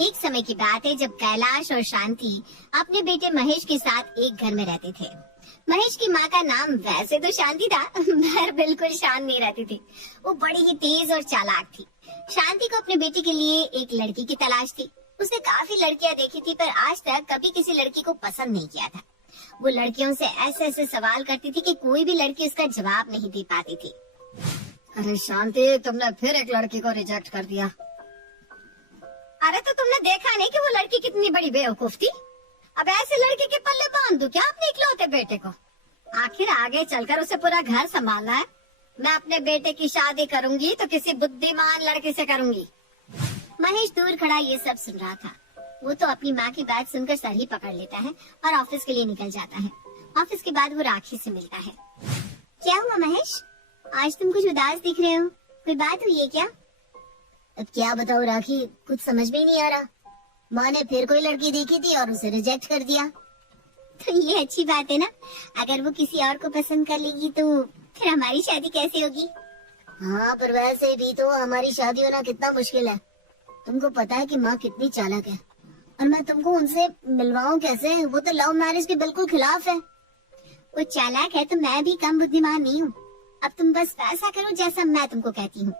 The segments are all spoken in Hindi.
एक समय की बात है जब कैलाश और शांति अपने बेटे महेश के साथ एक घर में रहते थे। महेश की माँ का नाम वैसे तो शांति था, पर बिल्कुल शांत नहीं रहती थी। वो बड़ी ही तेज और चालाक थी। शांति को अपने बेटे के लिए एक लड़की की तलाश थी। उसने काफी लड़कियां देखी थी, पर आज तक कभी किसी लड़की को पसंद नहीं किया था। वो लड़कियों से ऐसे ऐसे सवाल करती थी कि कोई भी लड़की उसका जवाब नहीं दे पाती थी। अरे शांति, तुमने फिर एक लड़की को रिजेक्ट कर दिया। अरे तो तुमने देखा नहीं कि वो लड़की कितनी बड़ी बेवकूफ थी? अब ऐसे लड़की के पल्ले बांध दूं क्या अपने इकलौते बेटे को? आखिर आगे चलकर उसे पूरा घर संभालना है। मैं अपने बेटे की शादी करूंगी तो किसी बुद्धिमान लड़के से करूंगी। महेश दूर खड़ा ये सब सुन रहा था। वो तो अपनी माँ की बात सुनकर सर ही पकड़ लेता है और ऑफिस के लिए निकल जाता है। ऑफिस के बाद वो राखी से मिलता है। क्या हुआ महेश, आज तुम कुछ उदास दिख रहे हो? कोई बात हुई है क्या? अब क्या बताऊं राखी, कुछ समझ में ही नहीं आ रहा। माँ ने फिर कोई लड़की देखी थी और उसे रिजेक्ट कर दिया। तो ये अच्छी बात है ना। अगर वो किसी और को पसंद कर लेगी तो फिर हमारी शादी कैसे होगी? हाँ, पर वैसे भी तो हमारी शादी होना कितना मुश्किल है। तुमको पता है कि माँ कितनी चालाक है, और मैं तुमको उनसे मिलवाऊं कैसे? वो तो लव मैरिज के बिल्कुल खिलाफ है। वो चालाक है तो मैं भी कम बुद्धिमान नहीं हूँ। अब तुम बस वैसा करो जैसा मैं तुमको कहती हूँ।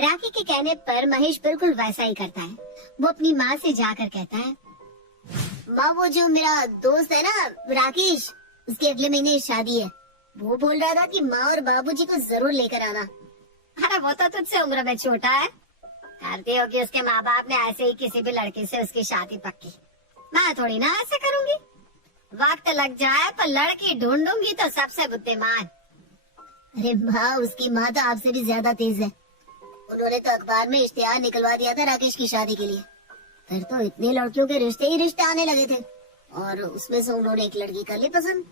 राखी के कहने पर महेश बिल्कुल वैसा ही करता है। वो अपनी माँ से जाकर कहता है, माँ, वो जो मेरा दोस्त है ना राकेश, उसके अगले महीने शादी है। वो बोल रहा था कि माँ और बाबूजी को जरूर लेकर आना। अरे वो तो तुझसे उम्र में छोटा है। करती होगी उसके माँ बाप ने ऐसे ही किसी भी लड़के से उसकी शादी पक्की। मैं थोड़ी ना ऐसे करूंगी। वक्त लग जाए पर लड़की ढूंढूंगी तो सबसे बुद्धिमान। अरे माँ, उसकी माँ तो आपसे भी ज्यादा तेज है। उन्होंने तो अखबार में इश्तिहार निकलवा दिया था राकेश की शादी के लिए। फिर तो इतनी लड़कियों के रिश्ते ही रिश्ते आने लगे थे, और उसमें से उन्होंने एक लड़की कर ली पसंद।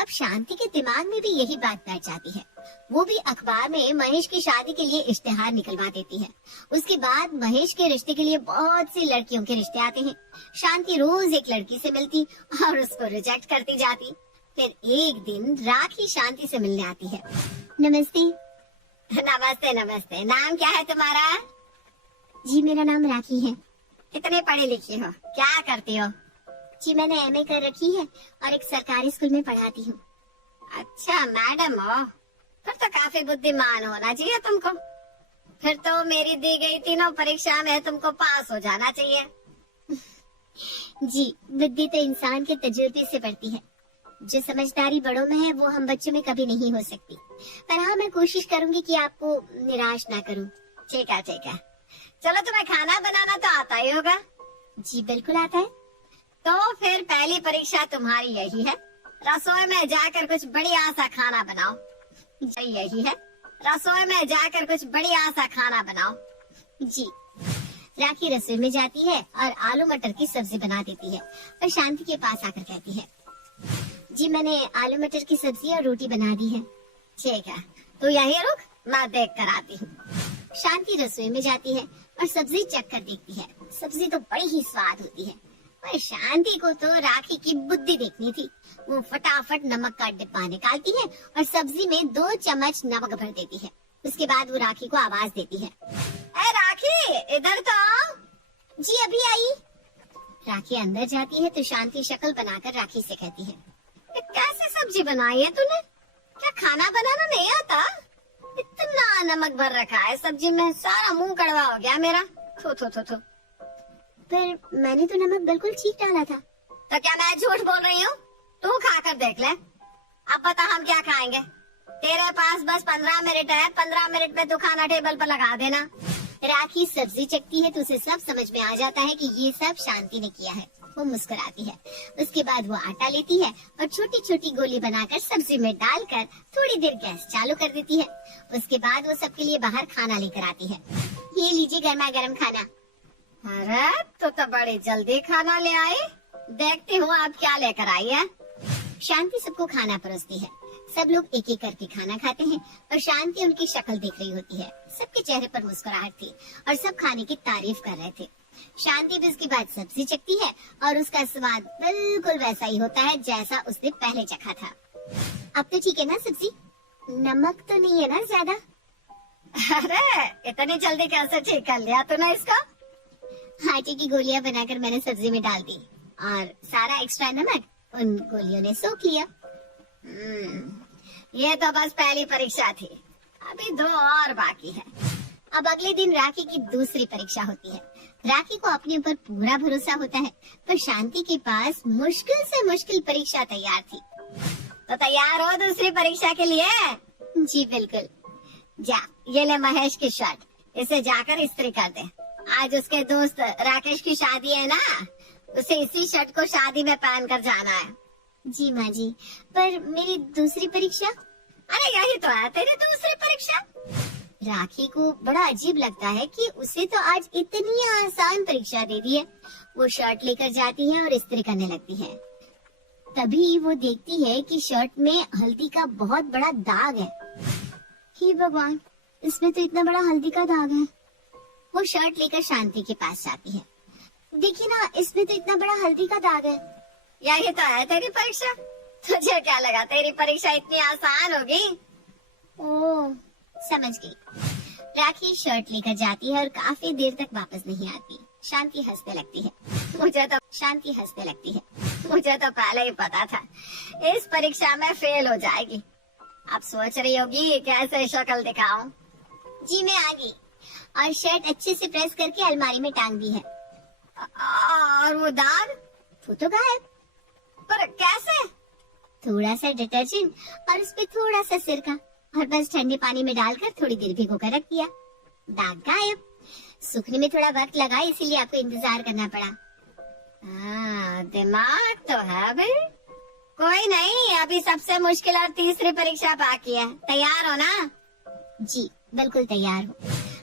अब शांति के दिमाग में भी यही बात बैठ जाती है। वो भी अखबार में महेश की शादी के लिए इश्तिहार निकलवा देती है। उसके बाद महेश के रिश्ते के लिए बहुत सी लड़कियों के रिश्ते आते हैं। शांति रोज एक लड़की से मिलती और उसको रिजेक्ट करती जाती। फिर एक दिन राखी शांति से मिलने आती है। नमस्ते। नमस्ते नमस्ते। नाम क्या है तुम्हारा? जी, मेरा नाम राखी है। कितने पढ़ी लिखी हो, क्या करती हो? जी, मैंने एमए कर रखी है और एक सरकारी स्कूल में पढ़ाती हूँ। अच्छा, मैडम हो? फिर तो काफी बुद्धिमान होना चाहिए तुमको। फिर तो मेरी दी गई तीनों परीक्षा में तुमको पास हो जाना चाहिए। जी, बुद्धि तो इंसान के तजुर्बे से बढ़ती है। जो समझदारी बड़ों में है वो हम बच्चों में कभी नहीं हो सकती। पर हाँ, मैं कोशिश करूंगी कि आपको निराश ना करूं। ठीक है ठीक है। चलो, तुम्हें खाना बनाना तो आता ही होगा? जी, बिल्कुल आता है। तो फिर पहली परीक्षा तुम्हारी यही है, रसोई में जाकर कुछ बढ़िया सा खाना बनाओ। यही है, रसोई में जाकर कुछ बढ़िया सा खाना बनाओ। जी। राखी रसोई में जाती है और आलू मटर की सब्जी बना देती है और शांति के पास आकर कहती है, जी, मैंने आलू मटर की सब्जी और रोटी बना दी है। ठीक है, तो यही रुक, मैं देख कर आती हूँ। शांति रसोई में जाती है और सब्जी चख कर देखती है। सब्जी तो बड़ी ही स्वाद होती है, पर शांति को तो राखी की बुद्धि देखनी थी। वो फटाफट नमक का डिब्बा निकालती है और सब्जी में 2 चम्मच नमक भर देती है। उसके बाद वो राखी को आवाज देती है, ए राखी, इधर तो आओ। जी, अभी आई। राखी अंदर जाती है तो शांति शक्ल बनाकर राखी से कहती है, कैसे सब्जी बनाई है तूने? क्या खाना बनाना नहीं आता? इतना नमक भर रखा है सब्जी में, सारा मुंह कड़वा हो गया मेरा। थू थू थू थू। पर मैंने तो नमक बिल्कुल ठीक डाला था। तो क्या मैं झूठ बोल रही हूँ? तू खा कर देख ले। अब बता, हम क्या खाएंगे? तेरे पास बस 15 मिनट है। 15 मिनट में तू खाना टेबल पर लगा देना। राखी सब्जी चखती है तो उसे सब समझ में आ जाता है कि ये सब शांति ने किया है। वो मुस्कुराती है। उसके बाद वो आटा लेती है और छोटी छोटी गोली बनाकर सब्जी में डालकर थोड़ी देर गैस चालू कर देती है। उसके बाद वो सबके लिए बाहर खाना लेकर आती है। ये लीजिए गर्मा गर्म खाना। अरे तो बड़ी जल्दी खाना ले आई। देखती हूँ आप क्या लेकर आई है। शांति सबको खाना परोसती है। सब लोग एक एक करके खाना खाते हैं और शांति उनकी शक्ल देख रही होती है। सबके चेहरे पर मुस्कुराहट थी और सब खाने की तारीफ कर रहे थे। शांति भी उसके बाद सब्जी चखती है और उसका स्वाद बिल्कुल वैसा ही होता है जैसा उसने पहले चखा था। अब तो ठीक है ना सब्जी? नमक तो नहीं है ना ज्यादा? अरे इतनी जल्दी कैसे ठीक कर लिया तूने इसको? आटे की गोलियां बनाकर मैंने सब्जी में डाल दी और सारा एक्स्ट्रा नमक उन गोलियों ने सोख लिया। ये तो बस पहली परीक्षा थी, अभी 2 और बाकी है। अब अगले दिन राखी की दूसरी परीक्षा होती है। राखी को अपने ऊपर पूरा भरोसा होता है, पर शांति के पास मुश्किल से मुश्किल परीक्षा तैयार थी। तो तैयार हो दूसरी परीक्षा के लिए? जी बिल्कुल। जा, ये ले महेश की शर्ट, इसे जाकर इस्त्री कर दे। आज उसके दोस्त राकेश की शादी है ना, उसे इसी शर्ट को शादी में पहन कर जाना है। जी माँ जी, पर मेरी दूसरी परीक्षा? अरे यही तो है तेरी दूसरी परीक्षा। राखी को बड़ा अजीब लगता है कि उसे तो आज इतनी आसान परीक्षा दे दी है। वो शर्ट लेकर जाती है और इस्त्री करने लगती है। तभी वो देखती है कि शर्ट में हल्दी का बहुत बड़ा दाग है। हे भगवान, इसमें तो इतना बड़ा हल्दी का दाग है। वो शर्ट लेकर शांति के पास जाती है। देखिए ना, इसमें तो इतना बड़ा हल्दी का दाग है। यही तो है तेरी परीक्षा। तुझे क्या लगा तेरी परीक्षा इतनी आसान होगी? ओह, समझ गई। राखी शर्ट लेकर जाती है और काफी देर तक वापस नहीं आती। शांति हंसने लगती है। शांति हंसने लगती है। मुझे तो पहले ही पता था इस परीक्षा में फेल हो जाएगी। अब सोच रही होगी कैसे शक्ल दिखाऊं। जी मैं आ गई और शर्ट अच्छे से प्रेस करके अलमारी में टांग दी है। और वो दाग? वो तो गायब। पर कैसे? थोड़ा सा डिटर्जेंट और उसपे थोड़ा सा सिरका और बस ठंडे पानी में डालकर थोड़ी देर भिगो कर रख दिया। दाग गायब। सूखने में थोड़ा वक्त लगा, इसीलिए आपको इंतजार करना पड़ा। दिमाग तो है भाई। कोई नहीं, अभी सबसे मुश्किल और तीसरी परीक्षा बाकी है। तैयार हो ना? जी बिल्कुल तैयार हूँ।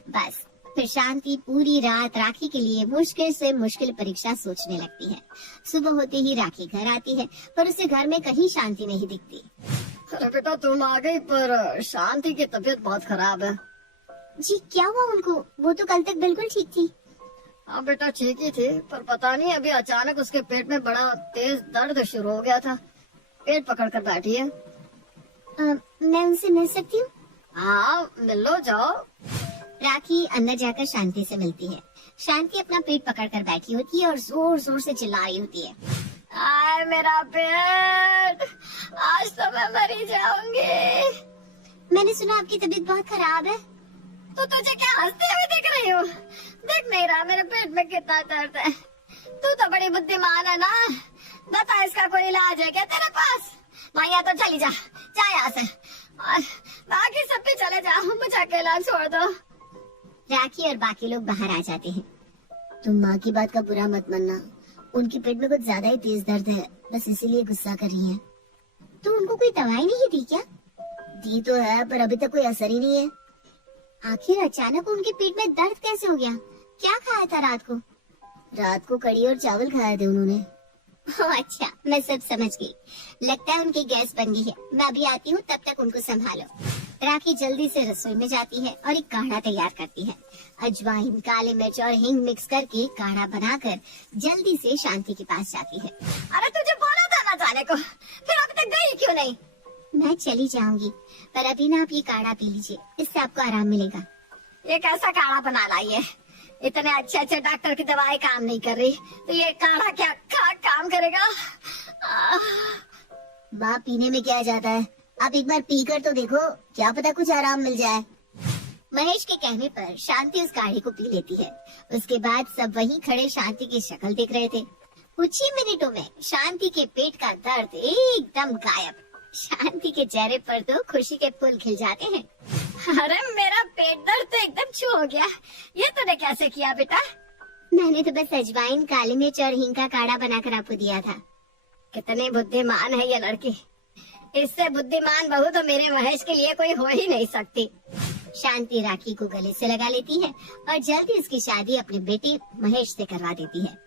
बस फिर शांति पूरी रात राखी के लिए मुश्किल से मुश्किल परीक्षा सोचने लगती है। सुबह होते ही राखी घर आती है, पर उसे घर में कहीं शांति नहीं दिखती। अरे बेटा तुम आ गई, पर शांति की तबीयत बहुत खराब है। जी क्या हुआ उनको? वो तो कल तक बिल्कुल ठीक थी। हाँ बेटा ठीक ही थी, पर पता नहीं अभी अचानक उसके पेट में बड़ा तेज दर्द शुरू हो गया था। पेट पकड़ कर बैठी है। मैं उनसे मिल सकती हूँ? हाँ मिल लो, जाओ। राखी अंदर जाकर शांति से मिलती है। शांति अपना पेट पकड़कर बैठी होती है और जोर जोर से चिल्ला रही होती है। आय मेरा पेट, आज तो मैं मरी जाऊंगी। मैंने सुना आपकी तबीयत बहुत खराब है। तो तुझे क्या हंसते हुए दिख रही हो? देख नहीं रहा मेरे पेट में कितना दर्द है? तू तो बड़ी बुद्धिमान है ना। बता इसका कोई इलाज है क्या तेरे पास? भैया तो चली जा यहाँ से, और बाकी सब भी चले जाओ, मुझे अकेला छोड़ दो। राखी और बाकी लोग बाहर आ जाते हैं। तुम माँ की बात का बुरा मत मानना, उनके पेट में कुछ ज्यादा ही तेज दर्द है, बस इसीलिए गुस्सा कर रही है। तो उनको कोई दवाई नहीं दी क्या? दी तो है, पर अभी तक कोई असर ही नहीं है। आखिर अचानक उनके पेट में दर्द कैसे हो गया? क्या खाया था रात को? रात को कड़ी और चावल खाए थे उन्होंने। ओह अच्छा, मैं सब समझ गई। लगता है उनकी गैस बन गई है। मैं अभी आती हूँ, तब तक उनको संभालो। राखी जल्दी से रसोई में जाती है और एक काढ़ा तैयार करती है। अजवाइन, काली मिर्च और हींग मिक्स करके काढ़ा बनाकर जल्दी से शांति के पास जाती है। अरे तुझे बोला था ना जाने को, फिर अभी तक गई क्यों नहीं? मैं चली जाऊंगी, पर अभी ना आप ये काढ़ा पी लीजिए, इससे आपको आराम मिलेगा। ये कैसा काढ़ा बना लाई है? इतने अच्छे अच्छे डॉक्टर की दवाई काम नहीं कर रही, तो ये काढ़ा क्या काम करेगा? माँ पीने में क्या जाता है, आप एक बार पीकर तो देखो, क्या पता कुछ आराम मिल जाए। महेश के कहने पर शांति उस काढ़े को पी लेती है। उसके बाद सब वहीं खड़े शांति की शक्ल देख रहे थे। कुछ ही मिनटों में शांति के पेट का दर्द एकदम गायब। शांति के चेहरे पर तो खुशी के फूल खिल जाते हैं। अरे मेरा पेट दर्द तो एकदम छू हो गया। ये तूने कैसे किया बेटा? मैंने तो बस अजवाइन, काली मिर्च और हींग का काढ़ा बनाकर आपको दिया था। कितनी बुद्धिमान है ये लड़की। इससे बुद्धिमान बहू तो मेरे महेश के लिए कोई हो ही नहीं सकती। शांति राखी को गले से लगा लेती है और जल्दी उसकी शादी अपने बेटे महेश से करवा देती है।